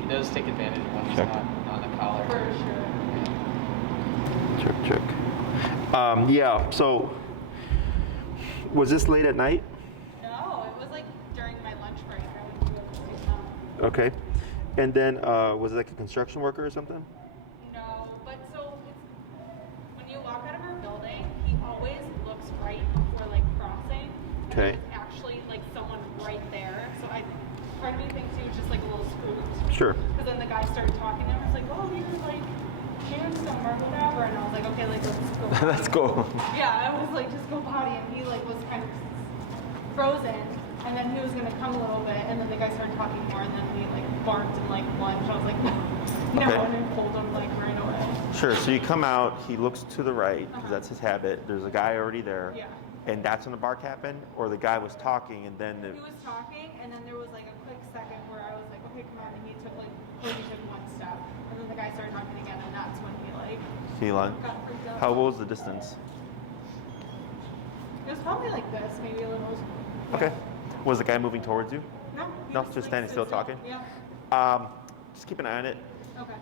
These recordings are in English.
he does take advantage when he's not on the collar. For sure. Check. Yeah. So, was this late at night? No, it was like during my lunch break. I went to go see him. Okay. And then was it like a construction worker or something? No, but so it's, when you walk out of our building, he always looks right before like crossing. Okay. And there's actually like someone right there. So part of me thinks he was just like a little spooked. Sure. Because then the guy started talking to him. It's like, oh, you're like handsome or whatever. And I was like, okay, like let's go. Let's go. Yeah, I was like, just go potty. And he like was kind of frozen. And then he was gonna come a little bit, and then the guy started talking more, and then he like barked and like lunged. I was like, no, Okay. and then pulled him like right away. Sure. So you come out. He looks to the right because that's his habit. There's a guy already there. Yeah. And that's when the bark happened, or the guy was talking, and then He was talking, and then there was like a quick second where I was like, okay, come on, and he took one step, and then the guy started talking again, and that's when he like he lunged. got freaked out. How was the distance? It was probably like this, maybe a little. Okay. Was the guy moving towards you? No. he No, was, just like, standing still talking? Yeah. Just keep an eye on it. Okay.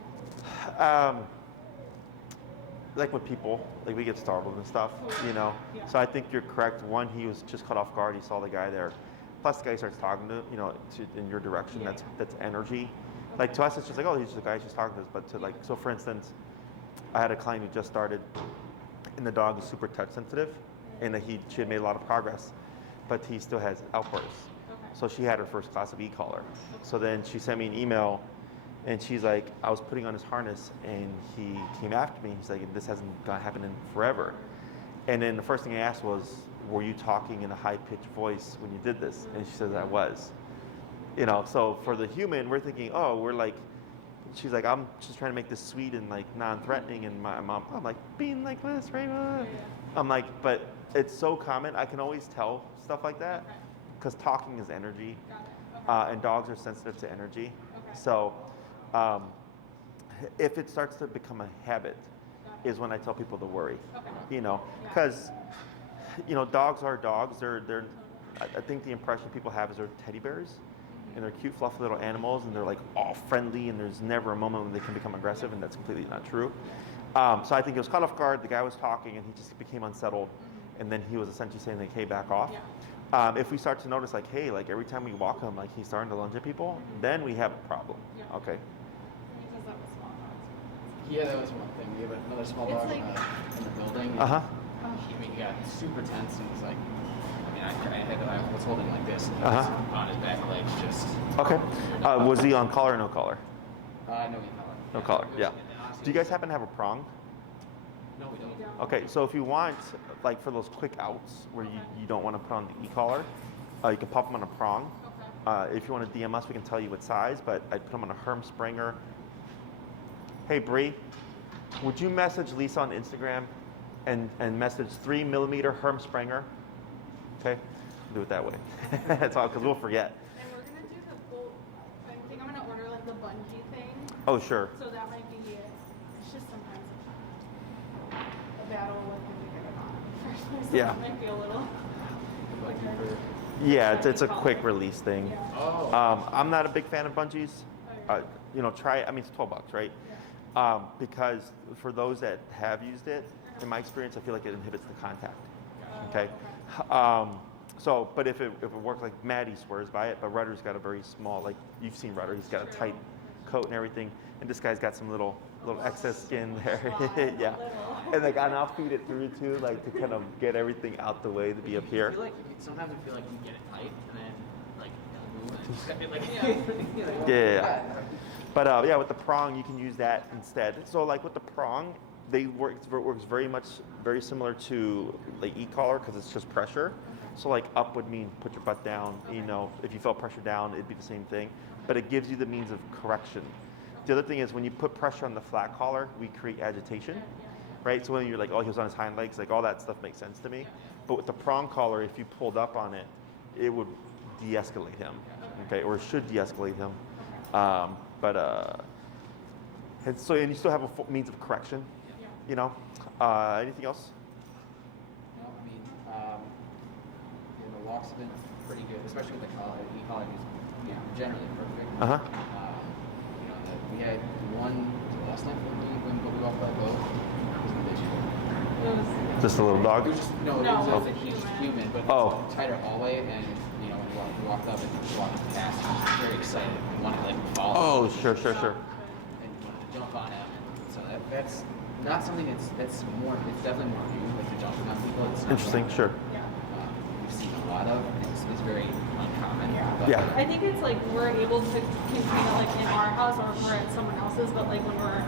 Like with people, like we get startled and stuff, you know. Yeah. So I think you're correct. One, he was just caught off guard. He saw the guy there. Plus, the guy starts talking to in your direction. Yeah. That's energy. Like to us, it's just like, oh, he's just a guy. He's just talking to us. But to like, so for instance, I had a client who just started, and the dog is super touch sensitive, and she had made a lot of progress, but he still has outbursts. Okay. So she had her first class of e-collar. So then she sent me an email, and she's like, I was putting on his harness, and he came after me. He's like, this hasn't happened in forever. And then the first thing I asked was, were you talking in a high-pitched voice when you did this? And she says, I was. You know, so for the human, we're thinking, oh, we're like, she's like, I'm just trying to make this sweet and like non-threatening, and my mom, I'm like, being like this, right? I'm like, but it's so common. I can always tell stuff like that because talking is energy, Got it. Okay. and dogs are sensitive to energy. Okay. So if it starts to become a habit, is when I tell people to worry. Okay. You know, because dogs are dogs. They're. I think the impression people have is they're teddy bears, and they're cute, fluffy little animals, and they're like all friendly, and there's never a moment when they can become aggressive, and that's completely not true. So I think it was caught off guard. The guy was talking, and he just became unsettled, and then he was essentially saying like, "Hey, back off." Yeah. If we start to notice like, "Hey, like every time we walk him, like he's starting to lunge at people," then we have a problem. Yeah. Okay. Because that was small dogs. Yeah, that was one thing. We have another small It's dog like- in the building. and He got super tense and was like, I was holding like this, and he was on his back legs just. Okay. Was he on collar or no collar? No, we collar. No collar. Yeah. And then honestly, Do you guys happen to have a prong? No, we don't. Okay, so if you want, like for those quick outs where you don't want to put on the e-collar, you can pop them on a prong. Okay. If you want to DM us, we can tell you what size, but I'd put them on a Herm Springer. Hey, Bree, would you message Lisa on Instagram and message 3mm Herm Springer? Okay, do it that way. That's all, because we'll forget. And we're gonna do the full. I think I'm gonna order like the bungee thing. Oh, sure. So that might be it. It's just sometimes a battle with him to get it on. First place, so Yeah. That might be a little. Yeah, it's a quick release thing. Yeah. Oh. I'm not a big fan of bungees. Try it. I mean, it's $12, right? Yeah. Because for those that have used it, in my experience, I feel like it inhibits the contact. Okay. But if it works, like Maddie swears by it, but Rudder's got a very small, like you've seen Rudder, he's got a tight coat and everything, and this guy's got some little excess skin there. Yeah. And like, and I'll feed it through too, like to kind of get everything out the way to be up here. Sometimes I feel like you get it tight and then like it'll move and it's got it like Yeah. But with the prong, you can use that instead. So like with the prong, it works very similar to like e-collar because it's just pressure. So like up would mean put your butt down. If you felt pressure down, it'd be the same thing. But it gives you the means of correction. The other thing is when you put pressure on the flat collar, we create agitation, right? So when you're like, oh, he was on his hind legs, like all that stuff makes sense to me. But with the prong collar, if you pulled up on it, it would de-escalate him, okay, or should de-escalate him. And you still have a means of correction. Anything else? No, I mean, the walks have been pretty good, especially with the collar. The collar is, generally perfect. We had one last night when we walked by boat. It was Just a little dog? It was just, no, No, it was it a was a human, but Oh. it's a tighter hallway, and you know, we walked up and walked past, he was very excited. He wanted to like follow. Oh, him, sure. and he wanted to jump on him. So that's not something that's more. It's definitely more new, like the jumping on people. It's not Interesting, something sure. yeah. We've seen a lot of. It's very uncommon. Yeah. But, Yeah. I think it's like we're able to contain it like in our house or if we're at someone else's, but like when we're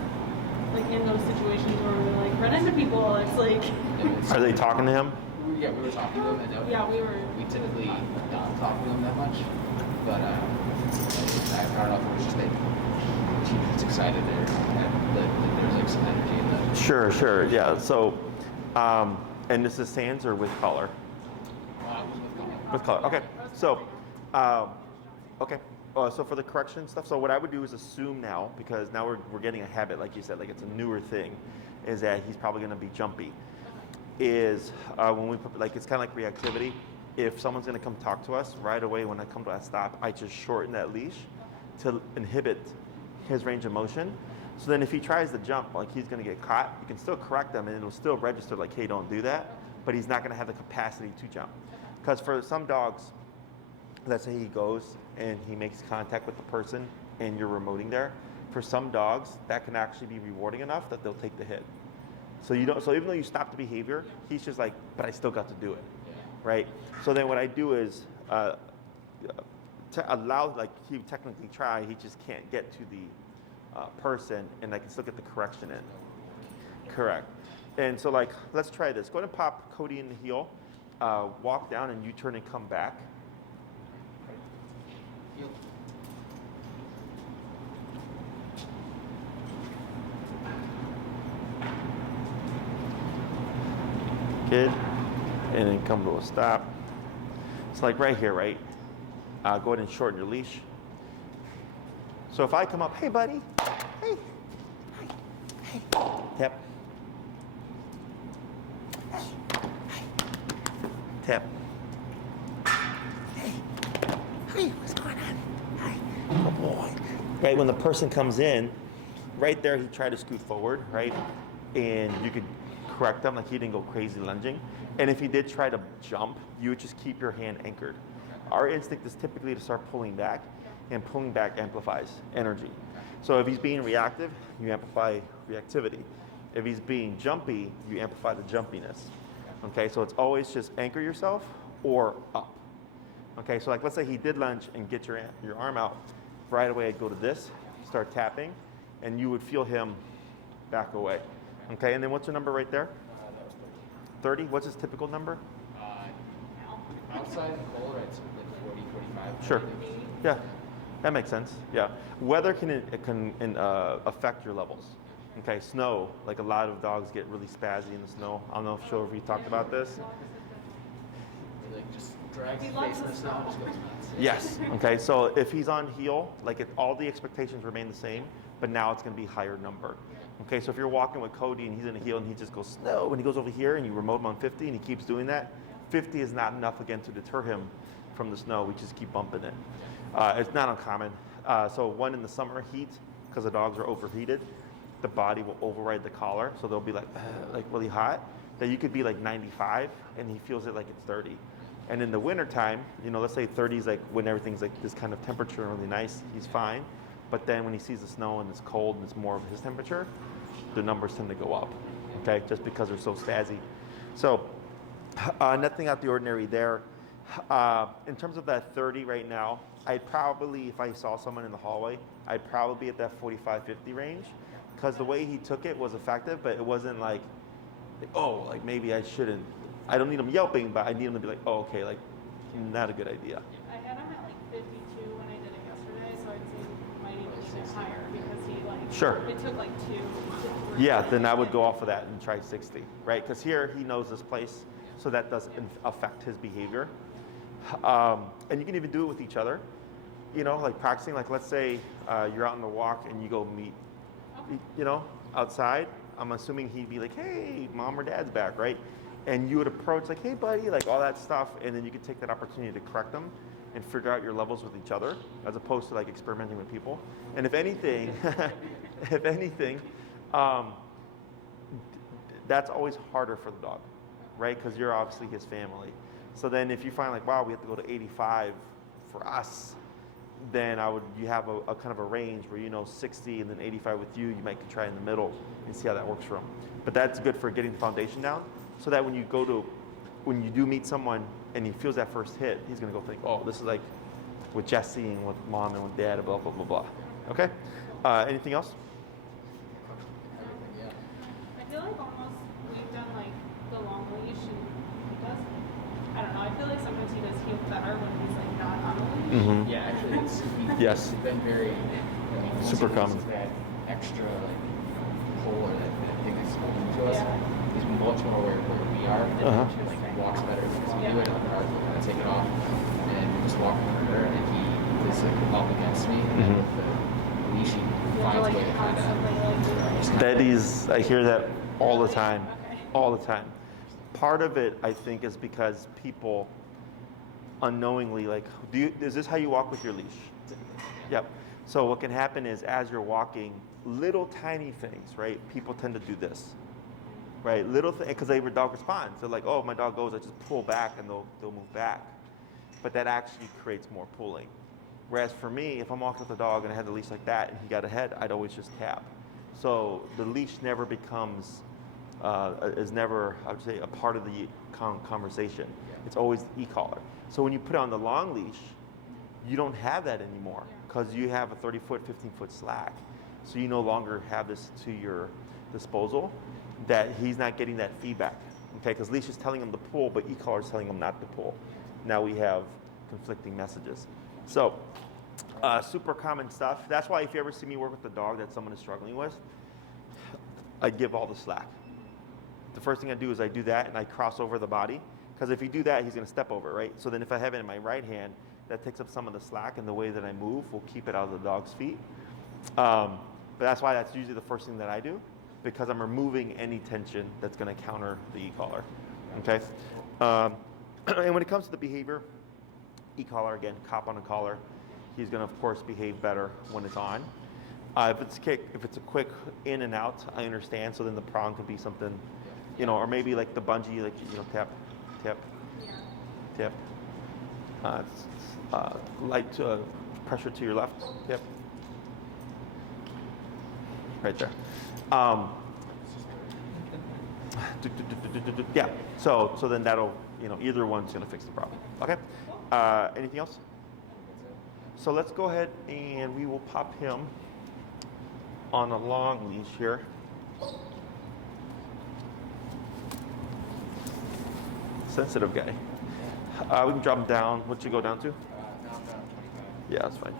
like in those situations where we like run into people, it's like Are they talking to him? Yeah, we were talking to him, and yeah, we were. we typically don't talk to him that much, but I don't know if it was just like he was excited there that there's like some energy in the. Sure, yeah. So, and this is sands or with color? With color, okay. So, okay. So for the correction stuff, so what I would do is assume now, because now we're getting a habit, like you said, like it's a newer thing, is that he's probably going to be jumpy. Is when we put, like it's kind of like reactivity. If someone's going to come talk to us right away, when I come to that stop, I just shorten that leash to inhibit his range of motion. So then if he tries to jump, like he's going to get caught, you can still correct him and it'll still register like, hey, don't do that, but he's not going to have the capacity to jump. Because for some dogs, let's say he goes and he makes contact with the person and you're remoting there, for some dogs, that can actually be rewarding enough that they'll take the hit. So you don't. So even though you stop the behavior, he's just like, but I still got to do it, right? So then what I do is to allow, like he would technically try, he just can't get to the person, and I can still get the correction in. Correct. And so like, let's try this. Go ahead and pop Kodi in the heel, walk down, and U-turn and come back. Good, and then come to a stop. It's like right here, right? Go ahead and shorten your leash. So if I come up, hey buddy, hey, hey, tap, tap, hey, what's going on? Hi, oh boy. Right, when the person comes in, right there, he tried to scoot forward, right? And you could correct him, like he didn't go crazy lunging. And if he did try to jump, you would just keep your hand anchored. Our instinct is typically to start pulling back, and pulling back amplifies energy. So if he's being reactive, you amplify reactivity. If he's being jumpy, you amplify the jumpiness. Okay, so it's always just anchor yourself or up. Okay, so like let's say he did lunge and get your arm out, right away I'd go to this, start tapping, and you would feel him back away. Okay, and then what's your number right there? 30. What's his typical number? Outside and cold, it's like 40, 45. Sure. Yeah, that makes sense. Yeah, weather can affect your levels. Okay, snow, like a lot of dogs get really spazzy in the snow. I don't know if you talked about this. Like just drags his face in the snow and just goes nuts. Yes. Okay, so if he's on heel, like all the expectations remain the same, but now it's going to be higher number. Okay, so if you're walking with Kodi and he's in a heel and he just goes snow and he goes over here and you remote him on 50 and he keeps doing that, 50 is not enough again to deter him from the snow. We just keep bumping it. It's not uncommon. So one in the summer heat, because the dogs are overheated, the body will override the collar, so they'll be like really hot. That you could be like 95 and he feels it like it's 30. And in the wintertime, let's say 30 is like when everything's like this kind of temperature and really nice, he's fine. But then when he sees the snow and it's cold and it's more of his temperature, the numbers tend to go up, okay, just because they're so spazzy. So nothing out the ordinary there. In terms of that 30 right now, I'd probably, if I saw someone in the hallway, I'd probably be at that 45, 50 range, because the way he took it was effective, but it wasn't like maybe I shouldn't. I don't need him yelping, but I need him to be like, oh, okay, like, not a good idea. I had him at like 52 when I did it yesterday, so I'd say might even be higher because he Sure. It took like 2. Yeah, then I would go off of that and try 60, right? Because here he knows this place, so that doesn't affect his behavior. And you can even do it with each other, like practicing. Like let's say you're out on the walk and you go meet, outside. I'm assuming he'd be like, hey, mom or dad's back, right? And you would approach like, hey buddy, like all that stuff, and then you could take that opportunity to correct them and figure out your levels with each other, as opposed to like experimenting with people. And if anything, if anything, that's always harder for the dog, right? Because you're obviously his family. So then if you find like, wow, we have to go to 85 for us, then you have a kind of a range where 60 and then 85 with you. You might try in the middle and see how that works for him. But that's good for getting the foundation down, so that when you do meet someone and he feels that first hit, he's gonna go think, oh, this is like with Jesse and with mom and with dad, blah blah blah blah. Okay. Anything else? Yeah. I feel like almost we've done like the long leash and he does. I don't know. I feel like sometimes he does heal better when he's like not on a leash. Mm-hmm. Yeah, actually, Yes. it's been very Super common. That extra like pull or that thing that's holding to us. Yeah. He's much more where we are. Uh-huh. He like walks better because we do it on our kind of take it off and we just walk over her and he is like up against me and then with the leash he You have to finds a like way to kind constantly of. That is, I hear that all the time, Okay. all the time. Part of it, I think, is because people unknowingly like, is this how you walk with your leash? Yep. So what can happen is as you're walking, little tiny things, right? People tend to do this, right? Little thing, because their dog responds. They're like, oh, my dog goes, I just pull back and they'll move back. But that actually creates more pulling. Whereas for me, if I'm walking with the dog and I had the leash like that and he got ahead, I'd always just tap. So the leash never becomes, is never, I would say, a part of the conversation. It's always the e-collar. So when you put on the long leash, you don't have that anymore because you have a 30-foot, 15-foot slack. So you no longer have this to your disposal, that he's not getting that feedback, okay? Because leash is telling him to pull, but e-collar is telling him not to pull. Now we have conflicting messages. So super common stuff. That's why if you ever see me work with a dog that someone is struggling with, I give all the slack. The first thing I do is I do that and I cross over the body, because if you do that, he's going to step over, right? So then if I have it in my right hand, that takes up some of the slack, and the way that I move will keep it out of the dog's feet. But that's why that's usually the first thing that I do, because I'm removing any tension that's going to counter the e-collar, okay? And when it comes to the behavior, e-collar, again, cop on a collar, he's going to, of course, behave better when it's on. If it's a quick in and out, I understand, so then the prong could be something, or maybe like the bungee, like, tap, tap, tap. Light pressure to your left, yep. Right there. Yeah, so then that'll, either one's gonna fix the problem, okay? Anything else? So let's go ahead and we will pop him on a long leash here. Sensitive guy. We can drop him down. What'd you go down to? Now I'm down 25. Yeah, that's fine.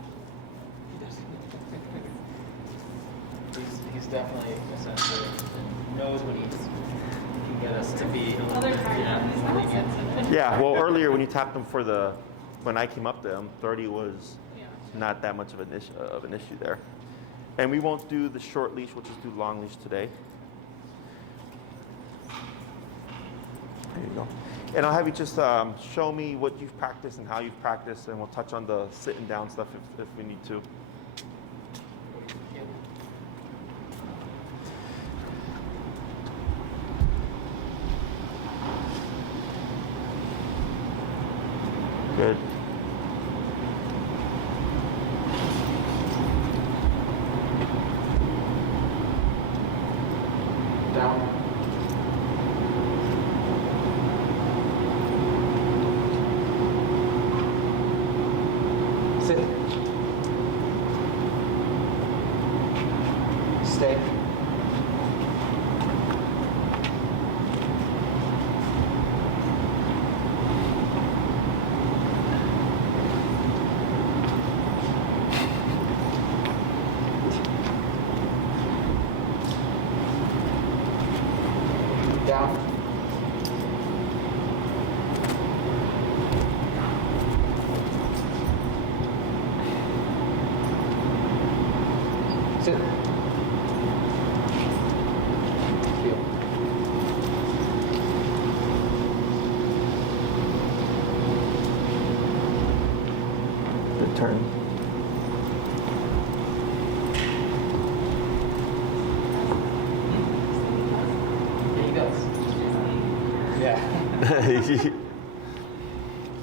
He's definitely a sensitive and knows what he can get us to be a little Other bit. times he's not sensitive. Yeah, well, earlier when you tapped him when I came up to him, 30 was Yeah. not that much of an issue there. And we won't do the short leash, we'll just do long leash today. There you go. And I'll have you just show me what you've practiced and how you've practiced, and we'll touch on the sitting down stuff if we need to. Good. Down. Sit. Stay. Down. Sit. Feel. turn. Yeah, he does. Yeah.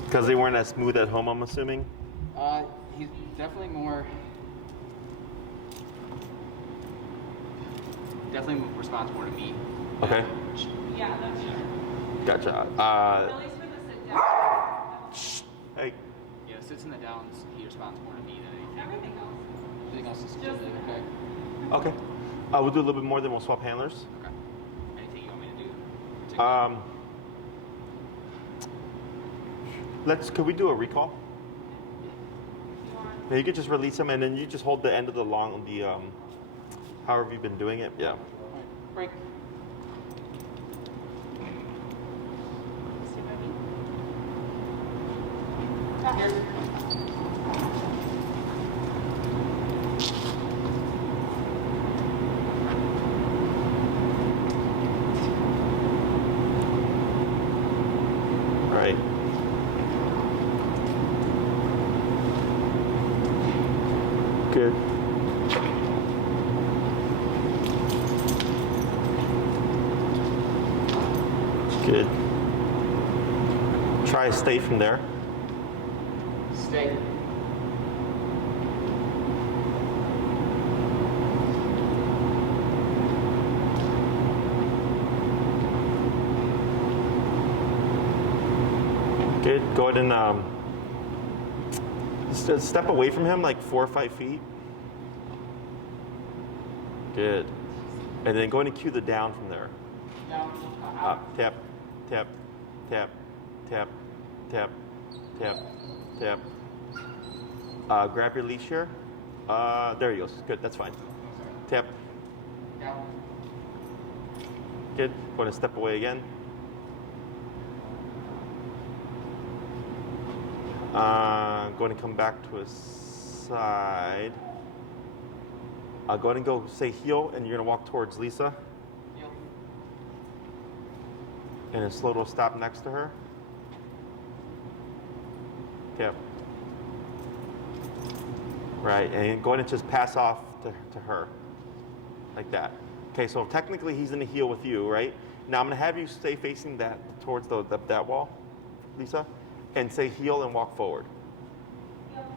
Because they weren't as smooth at home, I'm assuming. He's definitely more. Definitely responds more to me. Okay. Yeah, that's sure. Gotcha. At least with the sit down. Hey. Yeah, sits in the downs. He responds more to me than anything. Everything else. Everything else is Just completely okay. Okay. We'll do a little bit more, then we'll swap handlers. Okay. Anything you want me to do? Could we do a recall? You want Yeah, you could just release him, and then you just hold the end of the however you've been doing it. Yeah. All right, break. to my feet? Here. Right. Good. Good. Try to stay from there. Stay. Good. Go ahead and just step away from him like 4 or 5 feet. Good. And then go ahead and cue the down from there. Down. Up. Tap, tap, tap, tap, tap, tap, tap. Grab your leash here. There he goes. Good. That's fine. Tap. Down. Good. Go ahead and step away again. Go ahead and come back to his side. Go ahead and go say heel, and you're gonna walk towards Lisa, Heel. and then slow to stop next to her. Tap. Right, and go ahead and just pass off to her, like that. Okay, so technically he's in the heel with you, right? Now I'm gonna have you stay facing that towards that wall, Lisa, and say heel and walk forward. Yep.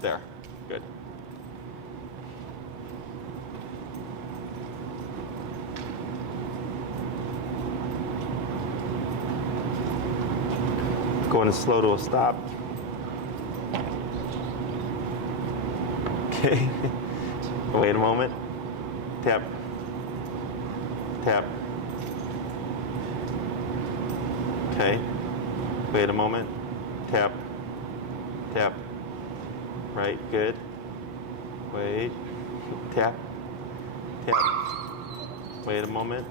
There, good. Going to slow to a stop. Okay. Wait a moment. Tap. Tap. Okay. Wait a moment. Tap. Tap. Right, good. Wait. Tap. Tap. Wait a moment.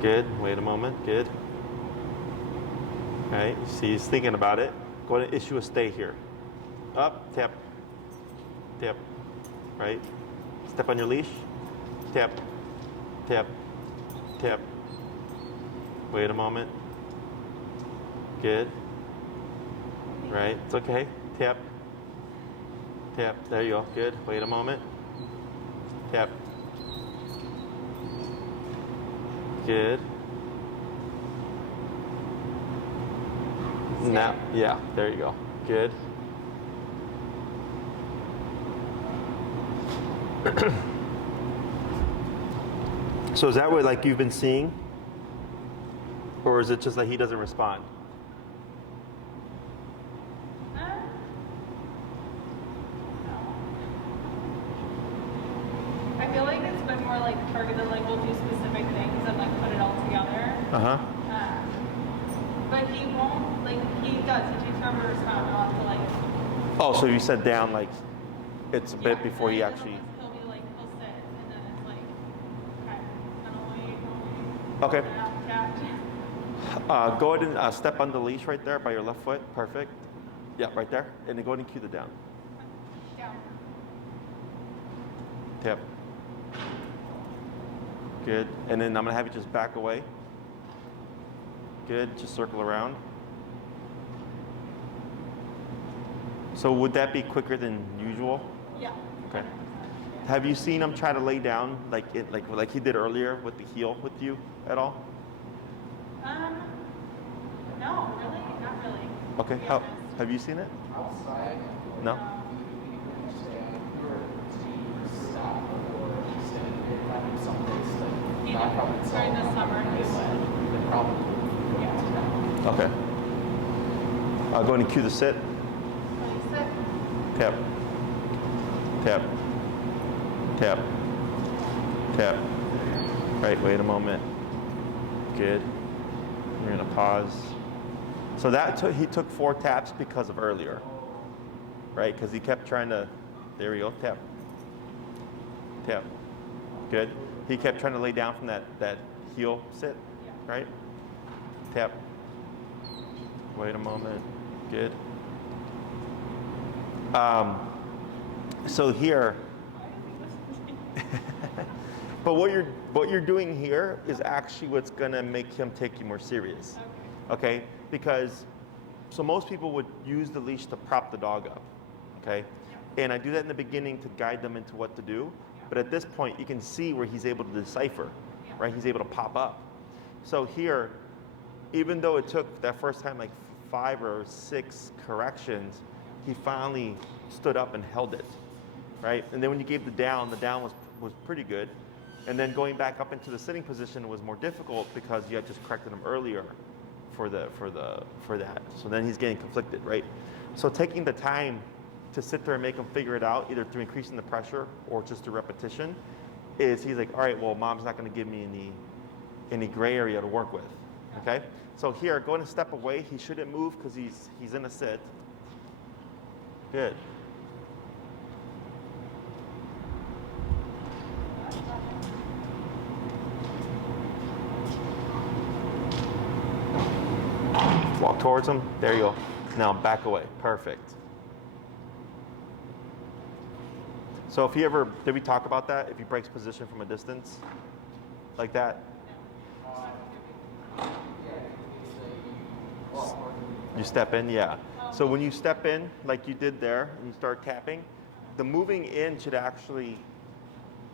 Good. Wait a moment. Good. All right. See, he's thinking about it. Go ahead and issue a stay here. Up. Tap. Tap. Right. Step on your leash. Tap. Tap. Tap. Wait a moment. Good. Right. It's okay. Tap. Tap. There you go. Good. Wait a moment. Tap. Good. Now, yeah, there you go. Good. So is that what like you've been seeing? Or is it just like he doesn't respond? No. I feel like it's been more like targeted, like we'll do specific things and like put it all together. Uh-huh. But he won't, like, he does. He takes forever to respond. I'll have to, like, Oh, so you said down like it's a bit yeah, before he and actually. He'll be like, he'll sit, and then it's like, okay, and I'll wait. Okay. Tap. Go ahead and step on the leash right there by your left foot. Perfect. Yeah, right there. And then go ahead and cue the down. Down. Tap. Good. And then I'm going to have you just back away. Good. Just circle around. So would that be quicker than usual? Yeah. Okay. 100%. Have you seen him try to lay down like he did earlier with the heel with you at all? No, really, not really. Okay. To be How honest. have you seen it? Outside, No. He did. During the summer, he would. Yeah. Okay. Go ahead and cue the sit. When he said, Tap. Tap. Tap. Tap. Right, wait a moment. Good. You're gonna pause. So he took 4 taps because of earlier. Right, because he kept trying to, there we go, tap. Tap. Good. He kept trying to lay down from that heel sit, right? Tap. Wait a moment. Good. So here, but what you're doing here is actually what's gonna make him take you more serious. Okay? Because so most people would use the leash to prop the dog up. Okay? And I do that in the beginning to guide them into what to do. But at this point, you can see where he's able to decipher, right? He's able to pop up. So here, even though it took that first time like 5 or 6 corrections, he finally stood up and held it, right? And then when you gave the down was pretty good. And then going back up into the sitting position was more difficult because you had just corrected him earlier for that. So then he's getting conflicted, right? So taking the time to sit there and make him figure it out, either through increasing the pressure or just through repetition, he's like, all right, well, mom's not going to give me any gray area to work with. Okay? So here, go ahead and step away. He shouldn't move because he's in a sit. Good. Walk towards him. There you go. Now back away. Perfect. So if he ever, did we talk about that? If he breaks position from a distance like that? You step in, yeah. So when you step in, like you did there, and you start tapping, the moving in should actually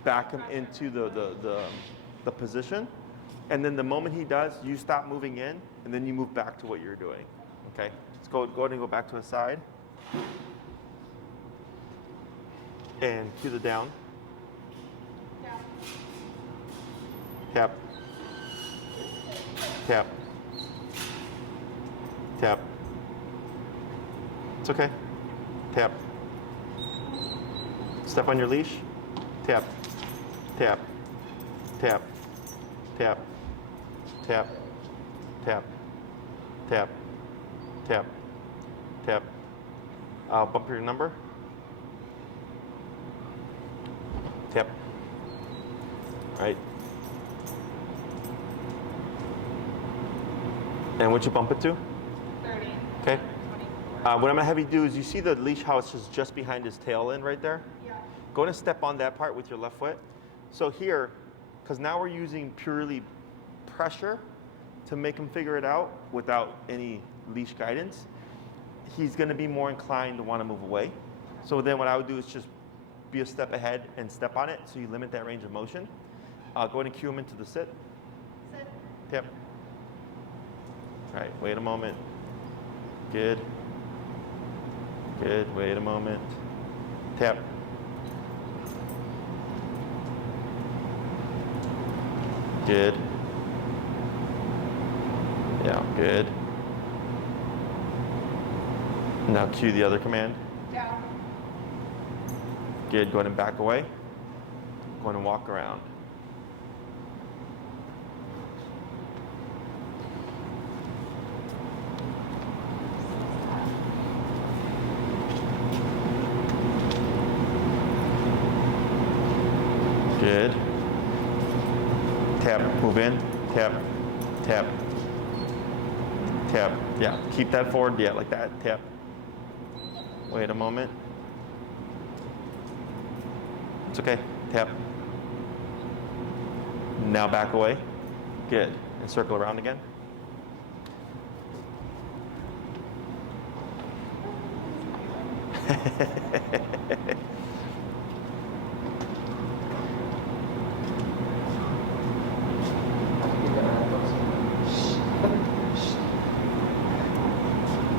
back him into the position. And then the moment he does, you stop moving in, and then you move back to what you're doing. Okay? Let's go ahead and go back to the side. And cue the down. Tap. Tap. Tap. It's okay. Tap. Step on your leash. Tap. Tap. Tap. Tap. Tap. Tap. Tap. Tap. Tap. Bump your number. Tap. Right. And what'd you bump it to? 30. Okay. 24. What I'm gonna have you do is, you see the leash how it's just behind his tail end right there? Yeah. Go ahead and step on that part with your left foot. So here, because now we're using purely pressure to make him figure it out without any leash guidance, he's gonna be more inclined to wanna move away. So then what I would do is just be a step ahead and step on it so you limit that range of motion. Go ahead and cue him into the sit. Sit. Tap. All right, wait a moment. Good. Good, wait a moment. Tap. Good. Yeah, good. Now cue the other command. Down. Good, go ahead and back away. Go ahead and walk around. Good. Tap, move in, tap, tap, tap. Yeah, keep that forward, yeah, like that, tap. Wait a moment. It's okay, tap. Now back away. Good, and circle around again.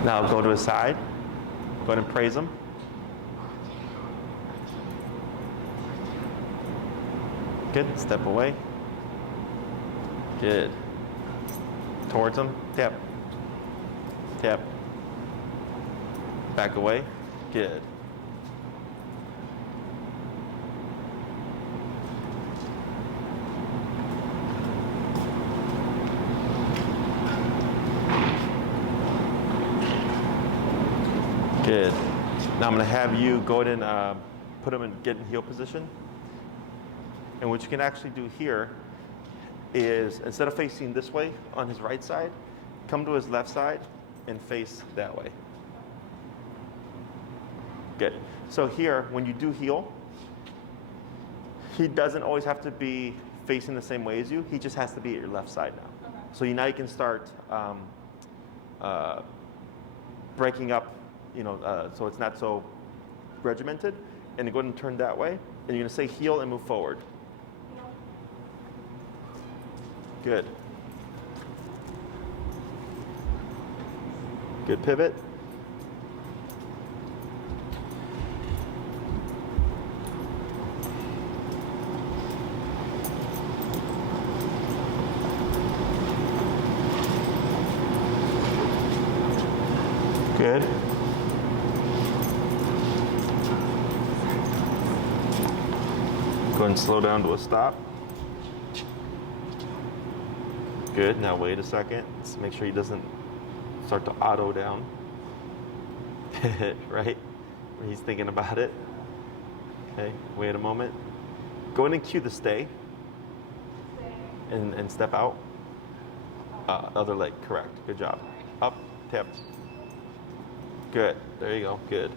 Now go to his side. Go ahead and praise him. Good. Step away. Good. Towards him. Tap. Tap. Back away. Good. Good. Now I'm going to have you go ahead and put him in get in heel position. And what you can actually do here is instead of facing this way on his right side, come to his left side and face that way. Good. So here, when you do heel, he doesn't always have to be facing the same way as you. He just has to be at your left side now. Okay. So now you can start breaking up, so it's not so regimented. And go ahead and turn that way. And you're going to say heel and move forward. Good. Good pivot. Good. Go ahead and slow down to a stop. Good. Now wait a second. Let's make sure he doesn't start to auto down. Right? When he's thinking about it. Okay. Wait a moment. Go ahead and cue the stay. And step out. Other leg. Correct. Good job. Up. Tap. Good. There you go. Good.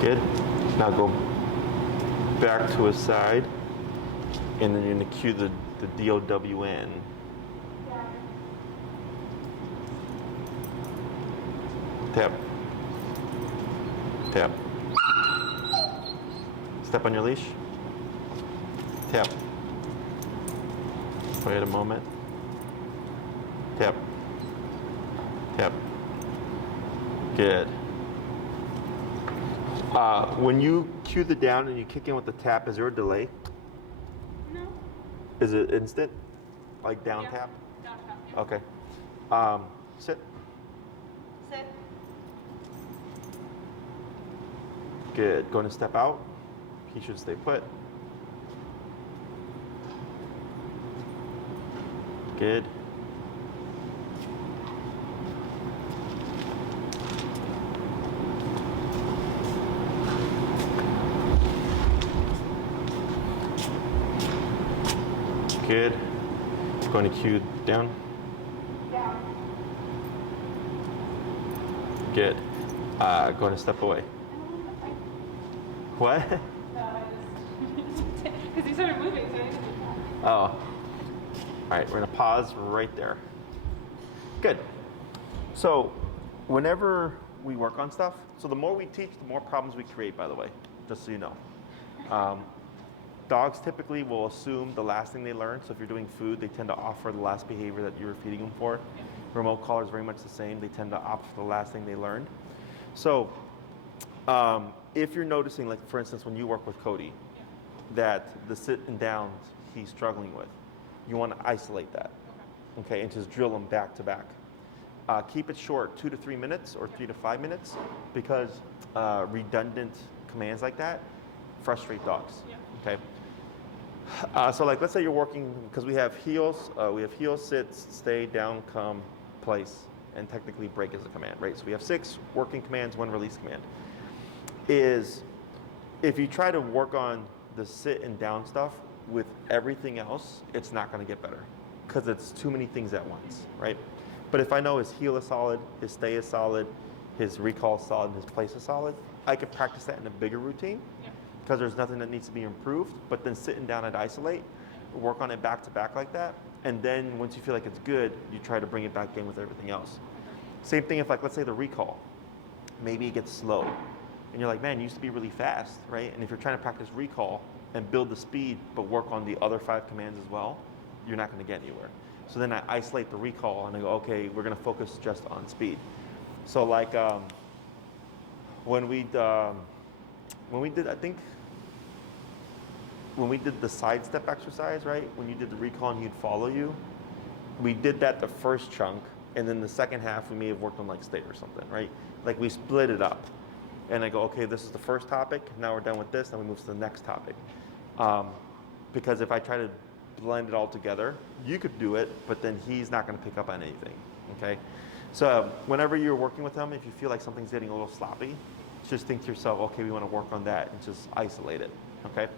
Good. Now go back to his side, and then you're going to cue the DOWN. Tap. Tap. Step on your leash. Tap. Wait a moment. Tap. Tap. Good. When you cue the down and you kick in with the tap, is there a delay? No. Is it instant? Like down tap? Down tap. Okay. Sit. Sit. Good. Going to step out. He should stay put. Good. Good. Going to cue down. Down. Good. Going to step away. What? No, I just because he started moving, so I didn't do that. Oh. All right, we're gonna pause right there. Good. So, whenever we work on stuff, so the more we teach, the more problems we create, by the way, just so you know. Dogs typically will assume the last thing they learn. So if you're doing food, they tend to offer the last behavior that you were feeding them for. Remote collar is very much the same. They tend to opt for the last thing they learned. So if you're noticing, like for instance, when you work with Kodi, that the sit and downs he's struggling with, you want to isolate that, okay, and just drill them back to back. Keep it short, 2 to 3 minutes or 3 to 5 minutes, because redundant commands like that frustrate dogs. Okay. So like let's say you're working, because we have heels, sits, stay, down, come, place, and technically break is a command, right? So we have 6 working commands, 1 release command. Is if you try to work on the sit and down stuff with everything else, it's not going to get better because it's too many things at once, right? But if I know his heel is solid, his stay is solid, his recall is solid, and his place is solid, I could practice that in a bigger routine because there's nothing that needs to be improved. But then sitting down and isolate, work on it back to back like that, and then once you feel like it's good, you try to bring it back in with everything else. Same thing if, like, let's say the recall, maybe it gets slow, and you're like, man, you used to be really fast, right? And if you're trying to practice recall and build the speed, but work on the other 5 commands as well, you're not going to get anywhere. So then I isolate the recall and I go, okay, we're going to focus just on speed. So like when we did, I think, when we did the sidestep exercise, right? When you did the recall and he'd follow you, we did that the first chunk, and then the second half we may have worked on like state or something, right? Like we split it up. And I go, okay, this is the first topic, now we're done with this, then we move to the next topic. Because if I try to blend it all together, you could do it, but then he's not gonna pick up on anything, okay? So whenever you're working with him, if you feel like something's getting a little sloppy, just think to yourself, okay, we wanna work on that, and just isolate it, okay?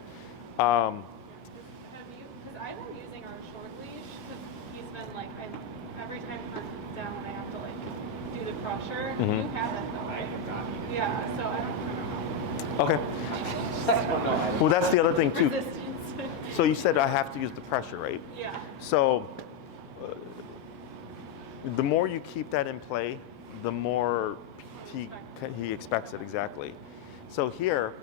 Have you, because I've been using our short leash, because he's been like, every time he comes down, I have to like do the crusher. You have it though, right? Yeah, so I don't know. Okay. Well, that's the other thing too. Resistance. So you said I have to use the pressure, right? Yeah. So the more you keep that in play, the more he expects it, exactly. So here,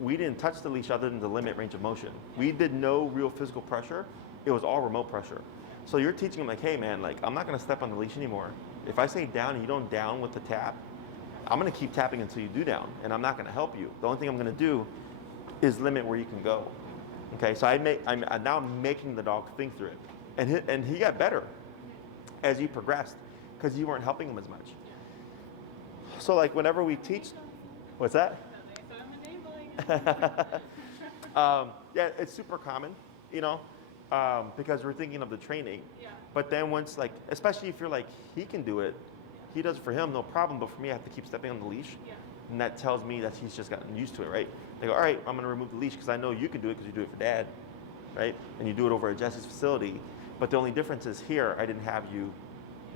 we didn't touch the leash other than the limit range of motion. We did no real physical pressure. It was all remote pressure. So you're teaching him like, hey man, like I'm not gonna step on the leash anymore. If I say down and you don't down with the tap, I'm gonna keep tapping until you do down, and I'm not gonna help you. The only thing I'm gonna do is limit where you can go. Okay, so I'm now making the dog think through it. And he got better as you progressed because you weren't helping him as much. So like whenever we teach, what's that? Yeah, it's super common, you know, because we're thinking of the training. Yeah. But then once, like, especially if you're like, he can do it, he does it for him, no problem. But for me, I have to keep stepping on the leash. Yeah. And that tells me that he's just gotten used to it, right? They go, all right, I'm going to remove the leash because I know you can do it because you do it for dad, right? And you do it over at Jesse's facility. But the only difference is here, I didn't have you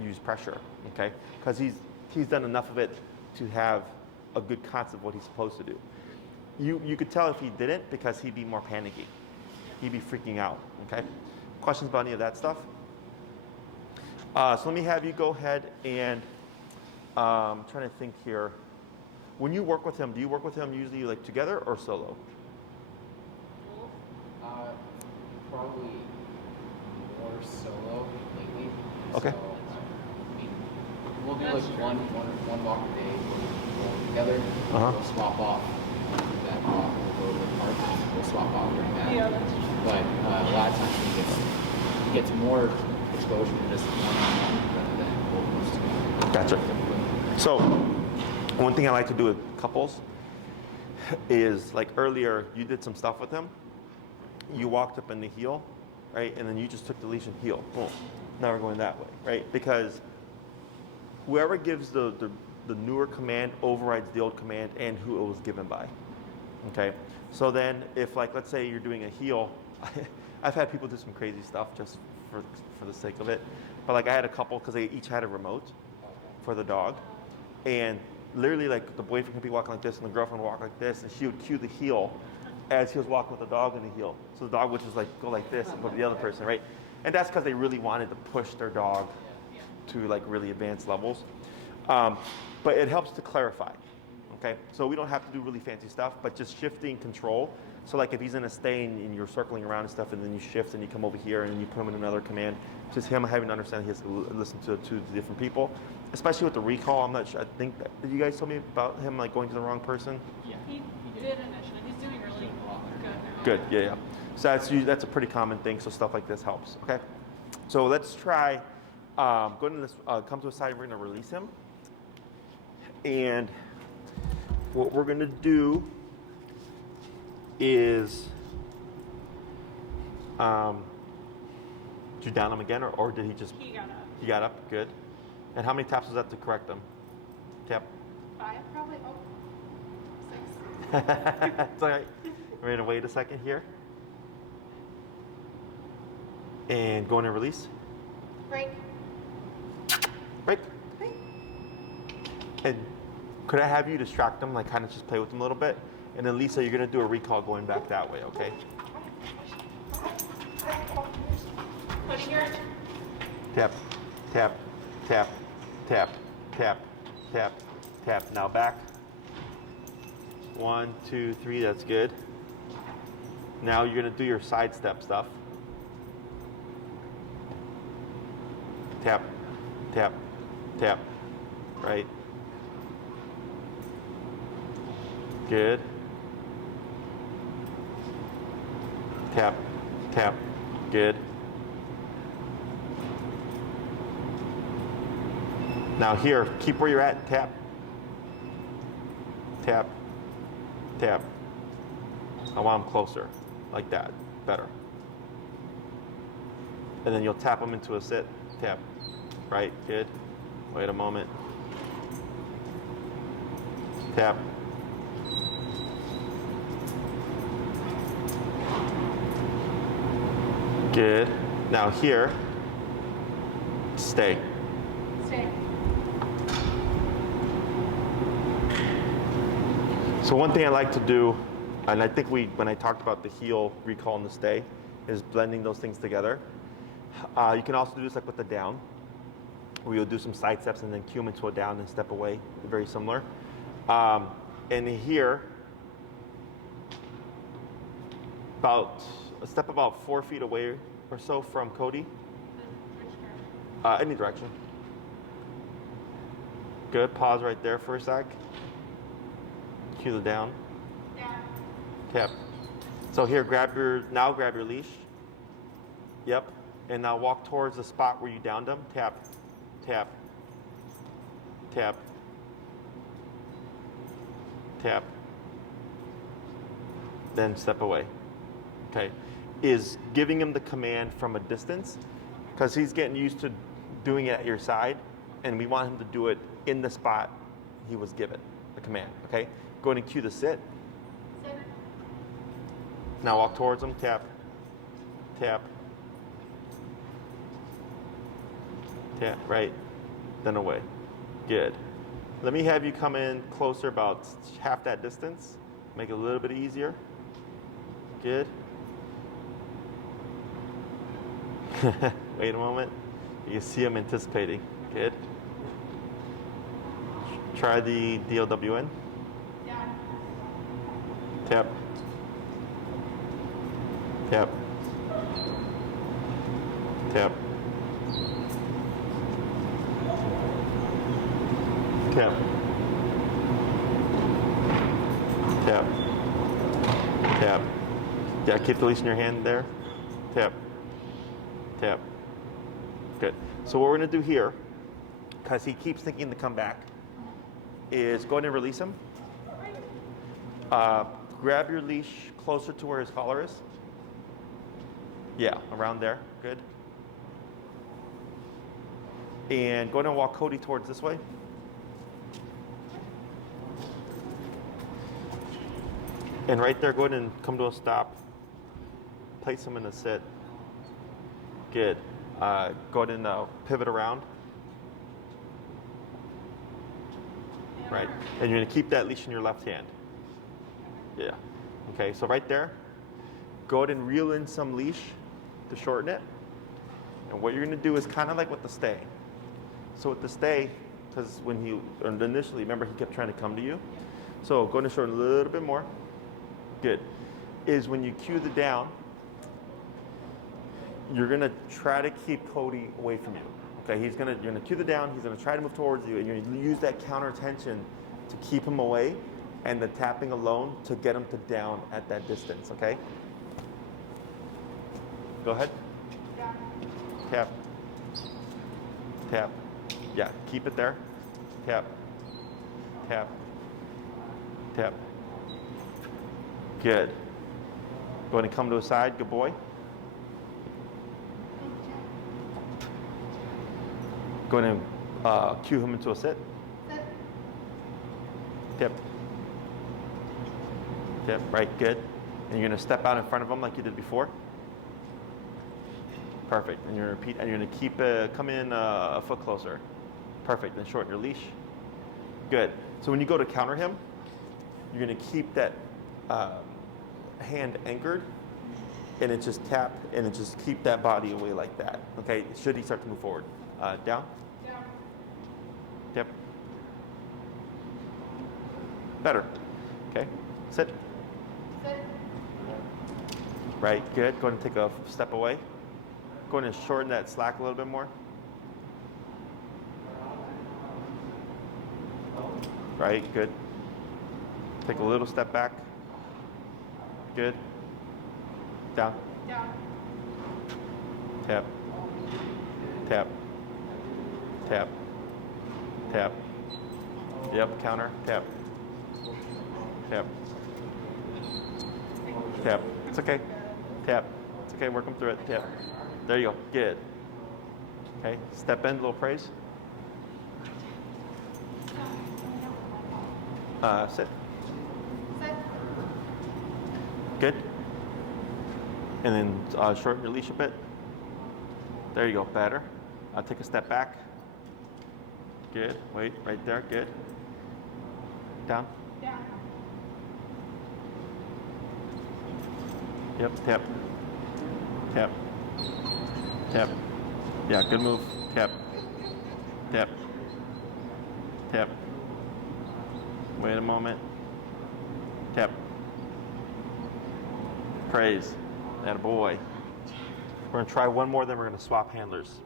use pressure, okay? Because he's done enough of it to have a good concept of what he's supposed to do. You could tell if he didn't because he'd be more panicky. He'd be freaking out, okay? Questions about any of that stuff? So let me have you go ahead and, I'm trying to think here. When you work with him, do you work with him usually like together or solo? Probably more solo lately. Okay. So, I mean, we'll do like one walk a day. We'll go together. We'll swap off. That walk. We'll go to the park. We'll swap off during that. Yeah, that's true. But a lot of times he gets more exposure to just one-on-one rather than both of us together. Gotcha. So one thing I like to do with couples is, like earlier, you did some stuff with him. You walked up in the heel, right? And then you just took the leash and heel. Boom. Now we're going that way, right? Because whoever gives the newer command overrides the old command and who it was given by. Okay? So then if, like, let's say you're doing a heel, I've had people do some crazy stuff just for the sake of it. But like I had a couple, because they each had a remote for the dog. And literally, like, the boyfriend could be walking like this and the girlfriend would walk like this, and she would cue the heel as he was walking with the dog in the heel. So the dog would just like go like this and go to the other person, right? And that's because they really wanted to push their dog to like really advanced levels. But it helps to clarify, okay? So we don't have to do really fancy stuff, but just shifting control. So like if he's in a stay and you're circling around and stuff, and then you shift and you come over here and you put him in another command, just him having to understand he has to listen to different people. Especially with the recall, I'm not sure. I think that, did you guys tell me about him like going to the wrong person? Yeah, he did initially. He's doing really good now. Good, yeah. So that's a pretty common thing. So stuff like this helps. Okay. So let's try. Go to this. Come to a side. We're going to release him. And what we're going to do is, did you down him again, or did he just? He got up. He got up. Good. And how many taps was that to correct them? Tap. 5 probably. Oh, It's all right. We're going to wait a second here. And go in and release. Break. Break. And could I have you distract them, like kind of just play with them a little bit? And then Lisa, you're going to do a recall going back that way, okay? Putting your Tap, tap, tap, tap, tap, tap, tap. Now back. 1, 2, 3, that's good. Now you're going to do your sidestep stuff. Tap, tap, tap, right? Good. Tap, tap, good. Now here, keep where you're at, tap, tap, tap. I want them closer, like that, better. And then you'll tap them into a sit, tap, right, good. Wait a moment. Tap. Good. Now here, stay. stay. So one thing I like to do, and I think when I talked about the heel, recall, and the stay, is blending those things together. You can also do this like with the down, where you'll do some side steps and then cue them into a down and step away, very similar. And here, a step about 4 feet away or so from Kodi. Any direction. Good, pause right there for a sec. Cue the down. Down. Tap. So here, grab your leash. Yep. And now walk towards the spot where you downed them. Tap, tap, tap, tap. Then step away. Okay. Is giving him the command from a distance, because he's getting used to doing it at your side, and we want him to do it in the spot he was given the command. Okay. Go ahead and cue the sit. Sit. Now walk towards him. Tap, tap, tap. Right. Then away. Good. Let me have you come in closer, about half that distance. Make it a little bit easier. Good. Wait a moment. You can see him anticipating. Good. Try the DLWN. Down. Tap. Tap. Tap. Tap. Tap. Tap. Yeah, keep the leash in your hand there. Tap. Tap. Good. So what we're going to do here, because he keeps thinking to come back, is go ahead and release him. Grab your leash closer to where his collar is. Yeah, around there. Good. And go ahead and walk Kodi towards this way. And right there, go ahead and come to a stop. Place him in a sit. Good. Go ahead and pivot around. Right. And you're going to keep that leash in your left hand. Yeah. Okay, so right there, go ahead and reel in some leash to shorten it. And what you're going to do is kind of like with the stay. So with the stay, because when he initially, remember, he kept trying to come to you. So go ahead and shorten a little bit more. Good. Is when you cue the down, you're gonna try to keep Kodi away from you. Okay, you're gonna cue the down, he's gonna try to move towards you, and you're gonna use that counter tension to keep him away, and the tapping alone to get him to down at that distance, okay? Go ahead. Down. Tap. Tap. Yeah, keep it there. Tap. Tap. Tap. Good. Go ahead and come to a side, good boy. Go ahead and cue him into a sit. Sit. Tap. Yep, right, good. And you're gonna step out in front of them like you did before. Perfect. And you're gonna repeat, and you're gonna keep come in a foot closer. Perfect. Then shorten your leash. Good. So when you go to counter him, you're gonna keep that hand anchored, and it just tap, and it just keep that body away like that. Okay. Should he start to move forward? Down. Down. Yep. Better. Okay. Sit. Sit. Right. Good. Go ahead and take a step away. Go ahead and shorten that slack a little bit more. Right, good. Take a little step back. Good. Down. Down. Tap. Tap. Tap. Tap. Yep, counter. Tap. Tap. Tap. It's okay. Tap. It's okay, work them through it. Tap. There you go. Good. Okay, step in, little praise. Sit. Sit. Good. And then shorten your leash a bit. There you go. Better. Take a step back. Good. Wait, right there. Good. Down. Down. Yep. Tap. Tap. Tap. Yeah, good move. Tap. Tap. Tap. Wait a moment. Tap. Praise. That boy. We're going to try one more, then we're going to swap handlers.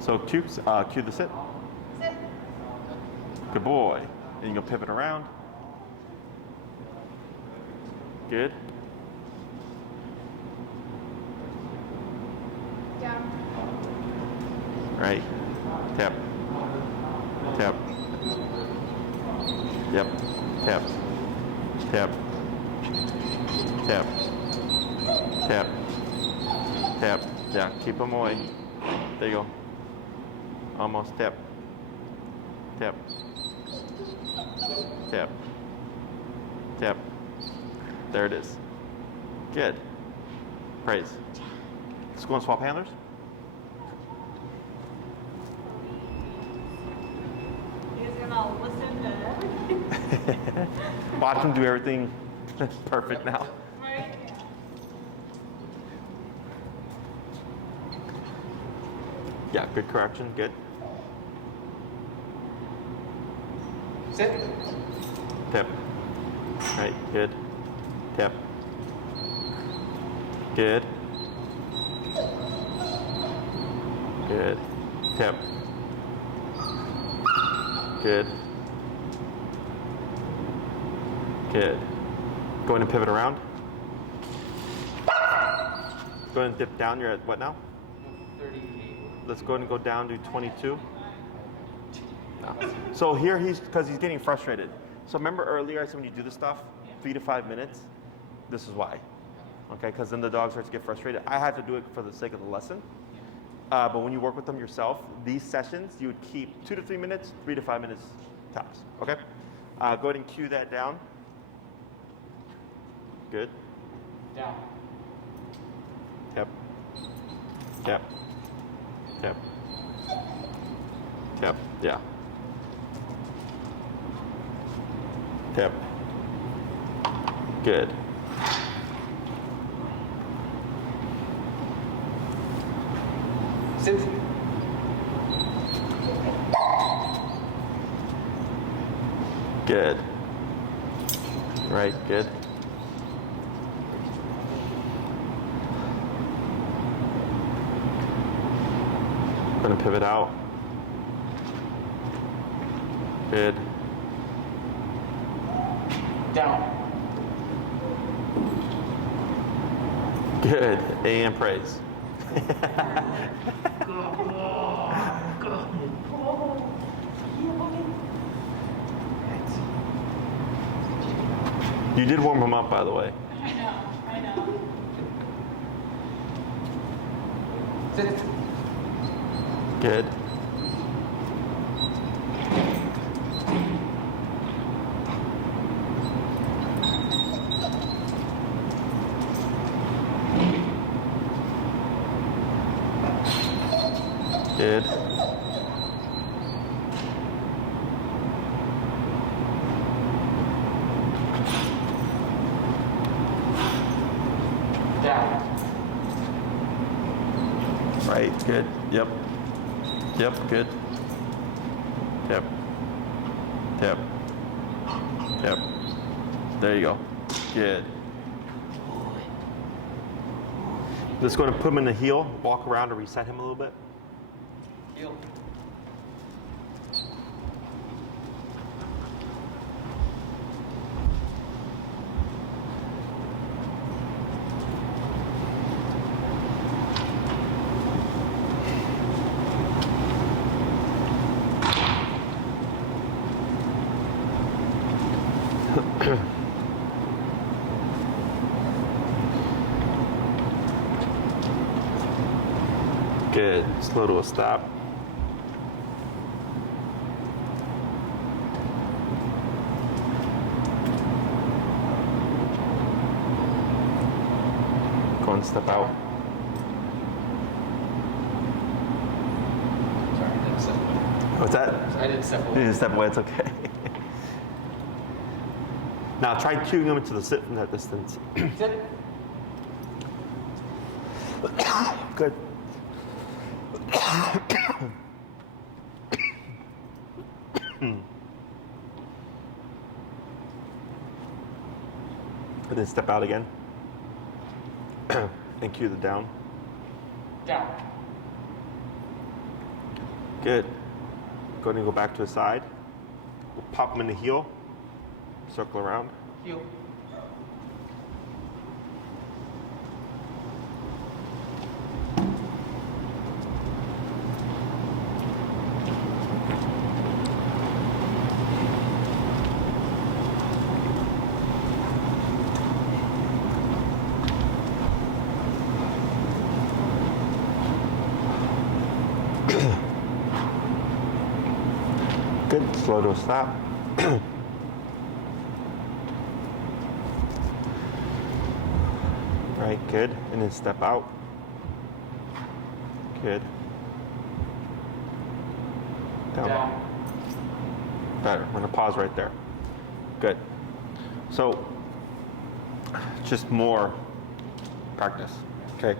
So cue the sit. Sit. Good boy. Then you go pivot around. Good. Down. Right. Tap. Tap. Yep. Tap. Tap. Tap. Tap. Tap. Yeah, keep them away. There you go. Almost. Tap. Tap. Tap. Tap. There it is. Good. Praise. Let's go and swap handlers. He's gonna listen to Watch him do everything perfect now. right? Yeah, good correction. Good. Sit. Tap. Right, good. Tap. Good. Good. Tap. Good. Good. Go ahead and pivot around. Go ahead and dip down. You're at what now? 38. Let's go ahead and go down to 22. No. So here because he's getting frustrated. So remember earlier I said when you do this stuff, 3 to 5 minutes, this is why. Okay, because then the dog starts to get frustrated. I had to do it for the sake of the lesson. But when you work with them yourself, these sessions, you would keep 2 to 3 minutes, 3 to 5 minutes tops. Okay? Go ahead and cue that down. Good. Down. Tap. Tap. Tap. Tap. Yeah. Tap. Good. Sit. Good. Right, good. Gonna pivot out. Good. Down. Good. A and praise. You did warm him up, by the way. I know. Sit. Good. Good. Down. Right, good. Yep. Yep, good. Yep. Yep. Yep. There you go. Good. Just going to put him in the heel, walk around to reset him a little bit. Heel. Good. Slow to a stop. Go and step out. Sorry, I didn't step away. What's that? I didn't step You away. didn't step away, it's okay. Now try cueing him into the sit from that distance. Sit. Good. And then step out again. And cue the down. Down. Good. Go ahead and go back to the side. We'll pop him in the heel. Circle around. Heel. Good. Slow to a stop. Right, good. And then step out. Good. Down. Down. Better. We're gonna pause right there. Good. So, just more practice. Okay.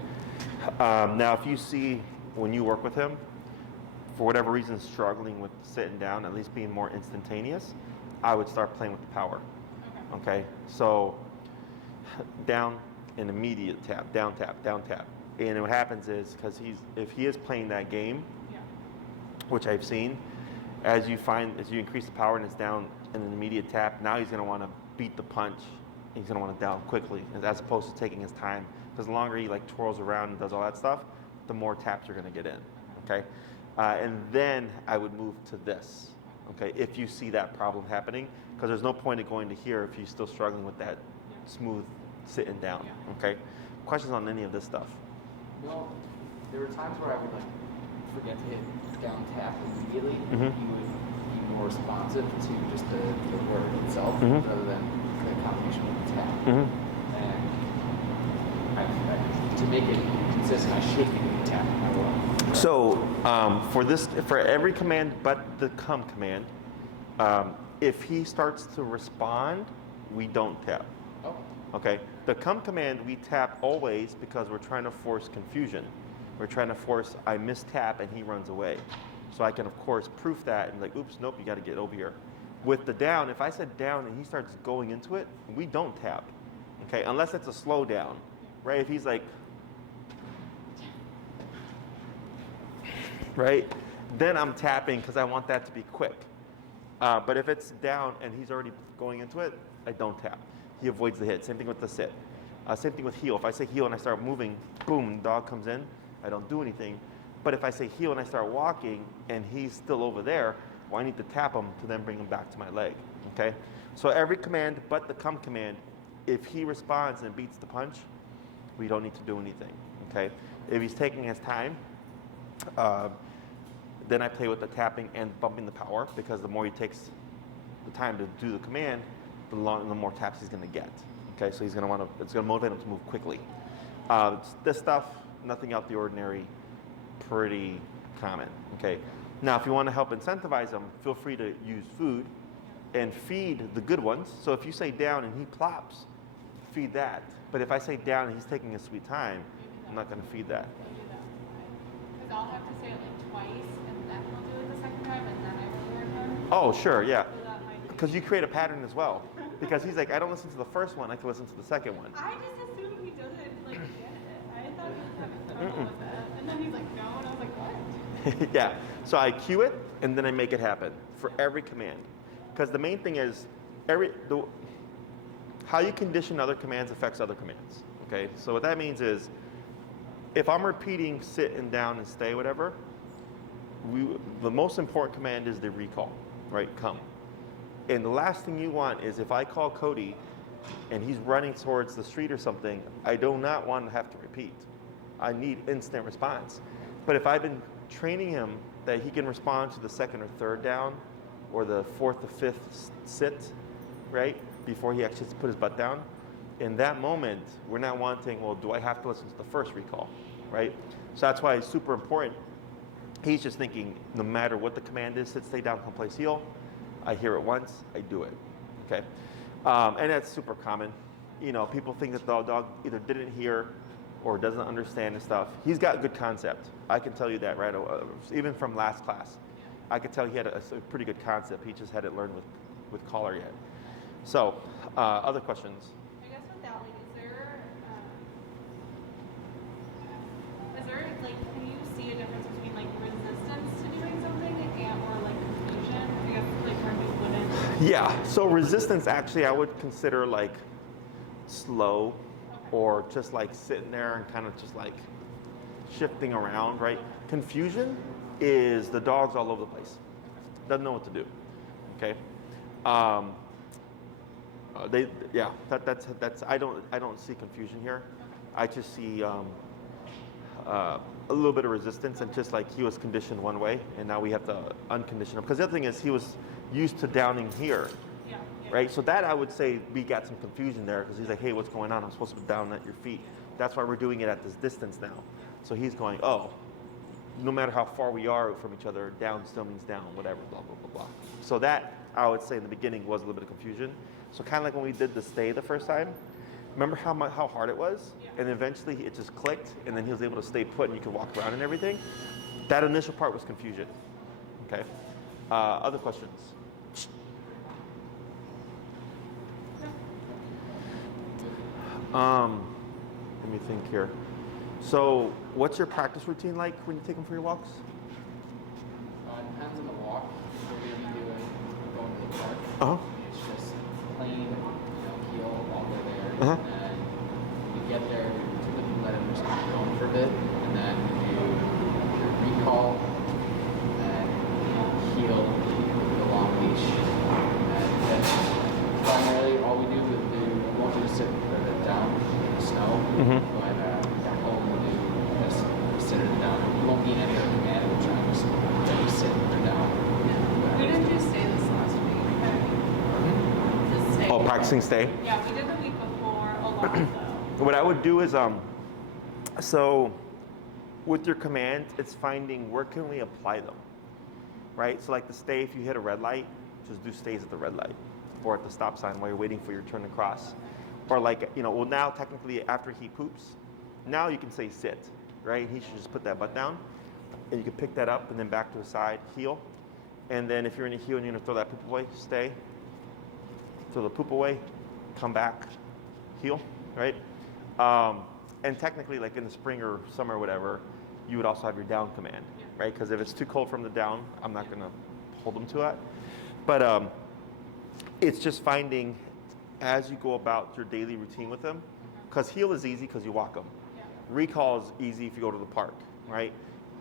Now, if you see when you work with him, for whatever reason, struggling with sitting down, at least being more instantaneous, I would start playing with the power. Okay. So, down, an immediate tap, down tap, down tap. And what happens is, because if he is playing that game, Yeah. which I've seen, as you increase the power and it's down in an immediate tap, now he's going to want to beat the punch. He's going to want to down quickly, as opposed to taking his time. Because the longer he like twirls around and does all that stuff, the more taps you're going to get in. Okay, and then I would move to this. Okay, if you see that problem happening, because there's no point in going to here if you're still struggling with that smooth sitting down. Okay, questions on any of this stuff? Well, there were times where I would like forget to hit down tap immediately. Mhm. He would be more responsive to just the word itself Mhm. rather than the combination of the tap. Mm-hmm. And to make it consistent, I should be doing tap. I will. So for every command but the come command, if he starts to respond, we don't tap. Okay. Okay. The come command we tap always because we're trying to force confusion. We're trying to force I mistap and he runs away. So I can of course proof that and like, oops, nope, you got to get over here. With the down, if I said down and he starts going into it, we don't tap. Okay, unless it's a slow down, right? If he's like, right, then I'm tapping because I want that to be quick. But if it's down and he's already going into it, I don't tap. He avoids the hit. Same thing with the sit. Same thing with heel. If I say heel and I start moving, boom, dog comes in, I don't do anything. But if I say heel and I start walking and he's still over there, well, I need to tap him to then bring him back to my leg, okay? So every command but the come command, if he responds and beats the punch, we don't need to do anything, okay? If he's taking his time, then I play with the tapping and bumping the power, because the more he takes the time to do the command, the more taps he's going to get. Okay, so it's going to motivate him to move quickly. This stuff, nothing out the ordinary, pretty common. Okay. Now, if you want to help incentivize them, feel free to use food and feed the good ones. So if you say down and he plops, feed that. But if I say down and he's taking a sweet time, I'm not going to feed that. Because I'll have to say it like twice, and then he'll do it the second time, and then I reward him. Oh, sure, yeah. So that might be- Because you create a pattern as well. Because he's like, I don't listen to the first one, I can listen to the second one. I just assumed he doesn't like get it. I thought he was having trouble with it, and then he's like, no, and I was like, what? Yeah. So I cue it and then I make it happen for every command. Because the main thing is how you condition other commands affects other commands. Okay. So what that means is if I'm repeating sit and down and stay, whatever, the most important command is the recall, right? Come. And the last thing you want is if I call Kodi and he's running towards the street or something, I do not want to have to repeat. I need instant response. But if I've been training him that he can respond to the second or third down or the fourth or fifth sit, right, before he actually put his butt down, in that moment, we're not wanting, well, do I have to listen to the first recall, right? So that's why it's super important. He's just thinking, no matter what the command is, sit, stay down, come place heel, I hear it once, I do it, okay? And that's super common. You know, people think that the dog either didn't hear or doesn't understand and stuff. He's got good concept. I can tell you that right away. Even from last class. I could tell he had a pretty good concept. He just hadn't learned with collar yet. So, other questions? I guess with that, like, is there like, can you see a difference between like resistance to doing something and or like confusion? I guess like where he wouldn't. Yeah. So resistance, actually, I would consider like slow, or just like sitting there and kind of just like shifting around, right? Confusion is the dog's all over the place, doesn't know what to do. Okay. That's I don't see confusion here. I just see a little bit of resistance, and just like he was conditioned one way, and now we have to uncondition him. Because the other thing is he was used to downing here, right? So that I would say we got some confusion there, because he's like, hey, what's going on? I'm supposed to be down at your feet. That's why we're doing it at this distance now. So he's going, oh, no matter how far we are from each other, down still means down, whatever, blah, blah, blah, blah. So that, I would say in the beginning, was a little bit of confusion. So kind of like when we did the stay the first time, remember how hard it was? Yeah. And eventually it just clicked, and then he was able to stay put and you could walk around and everything. That initial part was confusion, okay? Other questions? Let me think here. So, what's your practice routine like when you take them for your walks? It depends on the walk. What we're gonna be doing, going to the park. It's just plain, heel all the way there. And we get there, we typically let him just keep going for a bit, and then we do your recall, and heel with the long leash. And that's primarily all we do with the, I want you to sit down in the snow, but at home we do just sit her down. You won't need any other command, we're trying to just sit her down. We didn't do stay this last week. Just stay. Oh, practicing stay? Yeah, we did the week before a lot though. What I would do is, so with your command, it's finding where can we apply them, right? So like the stay, if you hit a red light, just do stays at the red light or at the stop sign while you're waiting for your turn to cross. Or like, well now technically after he poops, now you can say sit, right? He should just put that butt down and you can pick that up and then back to the side, heel. And then if you're in a heel and you're gonna throw that poop away, stay, throw the poop away, come back, heel, right? And technically like in the spring or summer or whatever, you would also have your down command, right? Because if it's too cold from the down, I'm not gonna hold them to it. But it's just finding as you go about your daily routine with them, because heel is easy because you walk them. Recall is easy if you go to the park, right?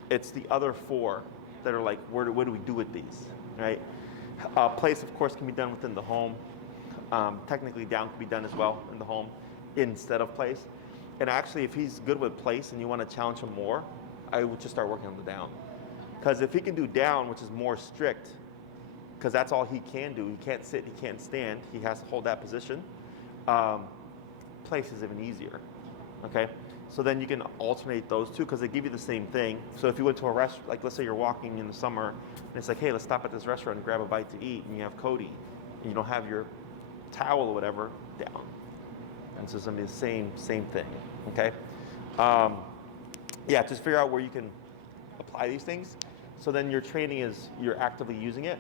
It's the other four that are like, what do we do with these, right? Place, of course, can be done within the home. Technically, down can be done as well in the home instead of place. And actually, if he's good with place and you want to challenge him more, I would just start working on the down. Because if he can do down, which is more strict, because that's all he can do. He can't sit, he can't stand. He has to hold that position. Place is even easier, okay? So then you can alternate those two because they give you the same thing. So if you went to a restaurant, like let's say you're walking in the summer, and it's like, hey, let's stop at this restaurant and grab a bite to eat, and you have Kodi, and you don't have your towel or whatever down. And so it's gonna be the same thing, okay? Yeah, just figure out where you can apply these things. So then your training is, you're actively using it.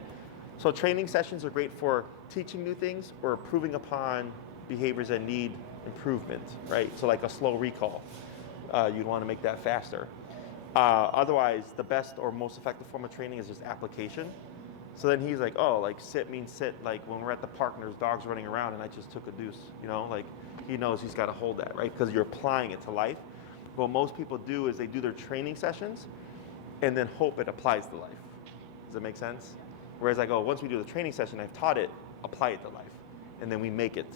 So training sessions are great for teaching new things or improving upon behaviors that need improvement, right? So like a slow recall, you'd want to make that faster. Otherwise, the best or most effective form of training is just application. So then he's like, oh, like sit means sit. Like when we're at the park and there's dogs running around and I just took a deuce, you know, like he knows he's got to hold that, right? Because you're applying it to life. What most people do is they do their training sessions and then hope it applies to life. Does that make sense? Whereas I go, once we do the training session, I've taught it, apply it to life. And then we make it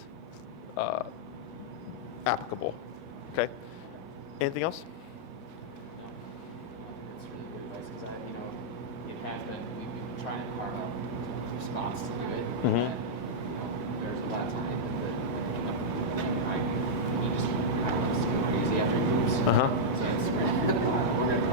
applicable, okay? Anything else? It's really good advice because it has been, we've been trying to carve out spots to do it. Mm-hmm. And, there's a lot of time that he just kind of just go crazy after he moves. Uh-huh. So it's, I'm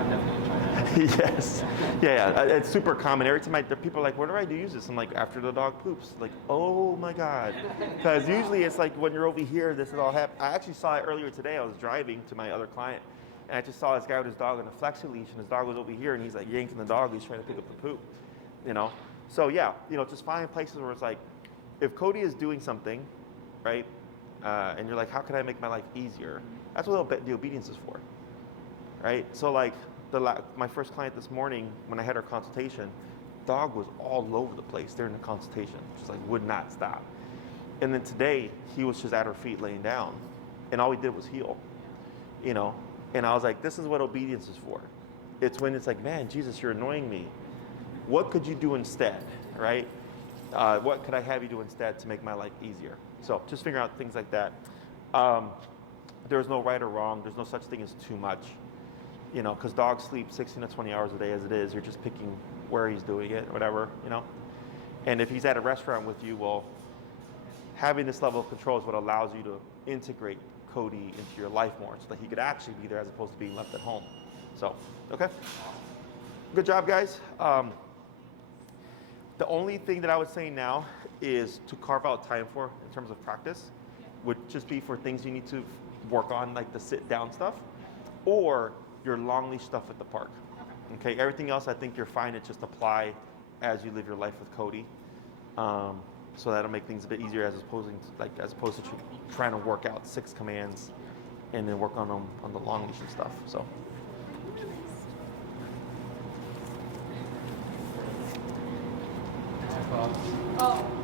definitely trying that. Yes. Yeah. It's super common. Every time people are like, where do I use this? I'm like, after the dog poops. Like, oh my God. Because usually it's like when you're over here, this is all happening. I actually saw it earlier today. I was driving to my other client, and I just saw this guy with his dog on a flexi leash, and his dog was over here, and he's like yanking the dog. He's trying to pick up the poop, you know? So yeah, just find places where it's like, if Kodi is doing something, right, and you're like, how can I make my life easier? That's what the obedience is for, right? So like, my first client this morning, when I had her consultation, dog was all over the place during the consultation. Just like would not stop. And then today, he was just at her feet laying down, and all we did was heal, And I was like, this is what obedience is for. It's when it's like, man, Jesus, you're annoying me. What could you do instead, right? What could I have you do instead to make my life easier? So just figure out things like that. There's no right or wrong. There's no such thing as too much. Because dogs sleep 16 to 20 hours a day as it is. You're just picking where he's doing it, whatever, And if he's at a restaurant with you, well, having this level of control is what allows you to integrate Kodi into your life more so that he could actually be there as opposed to being left at home. So, okay. Good job, guys. The only thing that I would say now is to carve out time for in terms of practice would just be for things you need to work on, like the sit down stuff, or your long leash stuff at the park. Okay, everything else I think you're fine to just apply as you live your life with Kodi. So that'll make things a bit easier as opposed to trying to work out 6 commands and then work on them on the long leash and stuff. So. Oh.